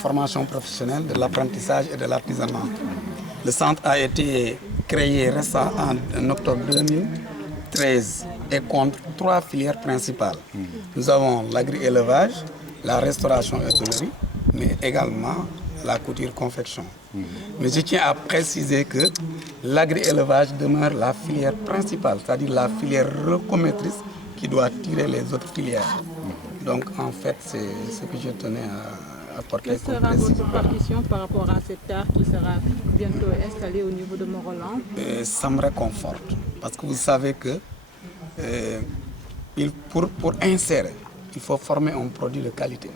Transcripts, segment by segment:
formation professionnelle, de l'apprentissage et de l'artisanat. Le centre a été créé récemment en octobre 2013 et compte 3 filières principales. Nous avons l'agri-élevage, la restauration et hôtellerie, mais également la couture-confection. Mais je tiens à préciser que l'agri-élevage demeure la filière principale, c'est-à-dire la filière recommettrice qui doit tirer les autres filières. Donc en fait, c'est ce que je tenais à apporter. Quelle sera votre partition par rapport à cet art qui sera bientôt installé au niveau de Mont-Roland? Ça me réconforte, parce que vous savez que pour insérer, il faut former un produit de qualité.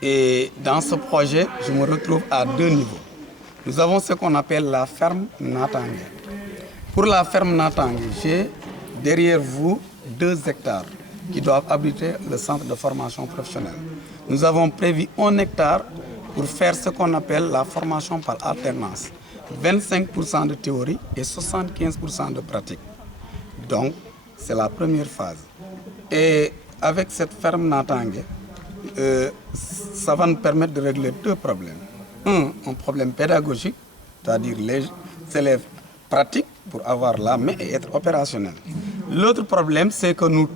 Et dans ce projet, je me retrouve à 2 niveaux. Nous avons ce qu'on appelle la ferme Natangé. Pour la ferme Natangé, j'ai derrière vous 2 hectares qui doivent abriter le centre de formation professionnelle. Nous avons prévu 1 hectare pour faire ce qu'on appelle la formation par alternance. 25% de théorie et 75% de pratique. Donc, c'est la première phase. Et avec cette ferme Natangé, ça va nous permettre de régler 2 problèmes. Un problème pédagogique, c'est-à-dire les élèves pratiques pour avoir la main et être opérationnels. L'autre problème, c'est que nous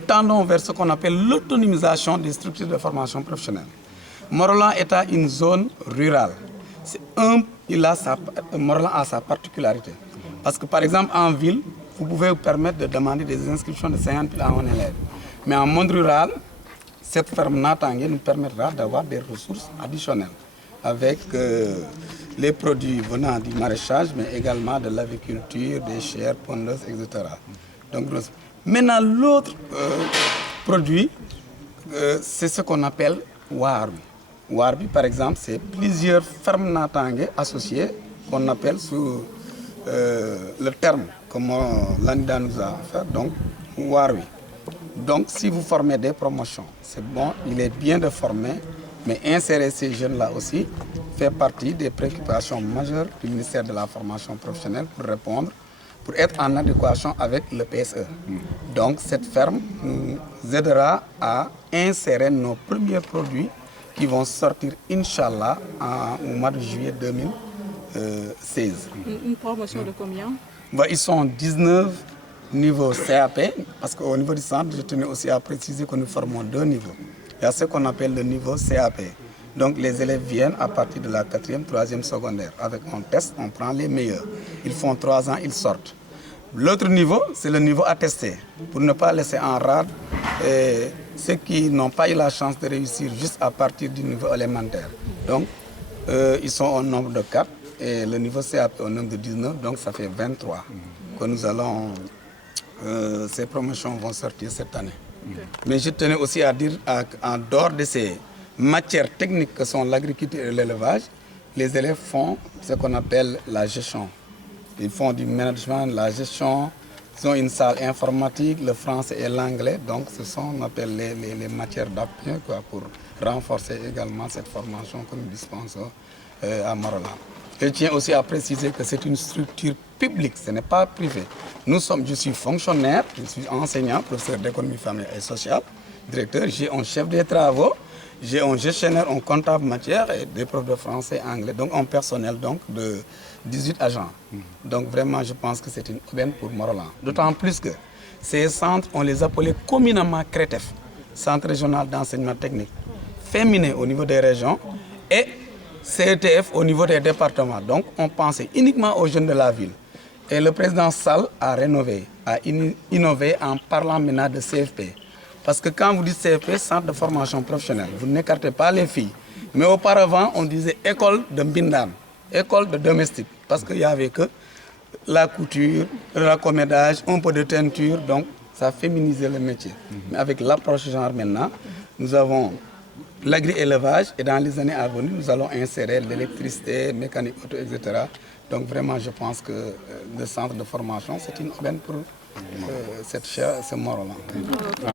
tendons vers ce qu'on appelle l'autonomisation des structures de formation professionnelle. Mont-Roland est une zone rurale. Mont-Roland a sa particularité. Parce que par exemple, en ville, vous pouvez vous permettre de demander des inscriptions de 50 000 à un élève. Mais en monde rural, cette ferme Natangé nous permettra d'avoir des ressources additionnelles avec les produits venant du maraîchage, mais également de l'aviculture, des chairs, pondeuses, etc. Donc, maintenant, l'autre produit, c'est ce qu'on appelle Warbi. Warbi, par exemple, c'est plusieurs fermes Natangé associées qu'on appelle sous le terme, comme l'ANIDA nous a fait, donc Warbi. Donc, si vous formez des promotions, c'est bon, il est bien de former, mais insérer ces jeunes-là aussi fait partie des préoccupations majeures du ministère de la formation professionnelle pour être en adéquation avec le PSE. Donc, cette ferme nous aidera à insérer nos premiers produits qui vont sortir, Inch'Allah, au mois de juillet 2016. Une promotion de combien? Ils sont 19 niveau CAP, parce qu'au niveau du centre, je tenais aussi à préciser que nous formons 2 niveaux. Il y a ce qu'on appelle le niveau CAP. Donc les élèves viennent à partir de la 4e, 3e secondaire. Avec un test, on prend les meilleurs. Ils font 3 ans, ils sortent. L'autre niveau, c'est le niveau attesté, pour ne pas laisser en rade ceux qui n'ont pas eu la chance de réussir juste à partir du niveau élémentaire. Donc, ils sont au nombre de 4 et le niveau CAP au nombre de 19, donc ça fait 23 que nous allons... ces promotions vont sortir cette année. Mais je tenais aussi à dire qu'en dehors de ces matières techniques que sont l'agriculture et l'élevage, les élèves font ce qu'on appelle la gestion. Ils font du management, la gestion, ils ont une salle informatique, le français et l'anglais. Donc ce sont, on appelle les matières d'appui pour renforcer également cette formation que nous dispensons à Mont-Roland. Je tiens aussi à préciser que c'est une structure publique, ce n'est pas privé. Je suis fonctionnaire, je suis enseignant, professeur d'économie familiale et sociale, directeur, j'ai un chef des travaux, j'ai un gestionnaire, un comptable matière et des profs de français et anglais, donc un personnel donc, de 18 agents. Donc vraiment, je pense que c'est une aubaine pour Mont-Roland. D'autant plus que ces centres, on les appelait communément CRETEF, Centre régional d'enseignement technique, féminin au niveau des régions et CETF au niveau des départements. Donc on pensait uniquement aux jeunes de la ville. Et le président Sall a rénové, a innové en parlant maintenant de CFP. Parce que quand vous dites CFP, Centre de formation professionnelle, vous n'écartez pas les filles. Mais auparavant, on disait école de Mbindan, école de domestique. Parce qu'il n'y avait que la couture, le raccommodage, un peu de teinture. Donc ça féminisait le métier. Mais avec l'approche genre maintenant, nous avons l'agri-élevage et dans les années à venir, nous allons insérer l'électricité, mécanique auto, etc. Donc vraiment, je pense que le centre de formation, c'est une aubaine pour ce Mont-Roland.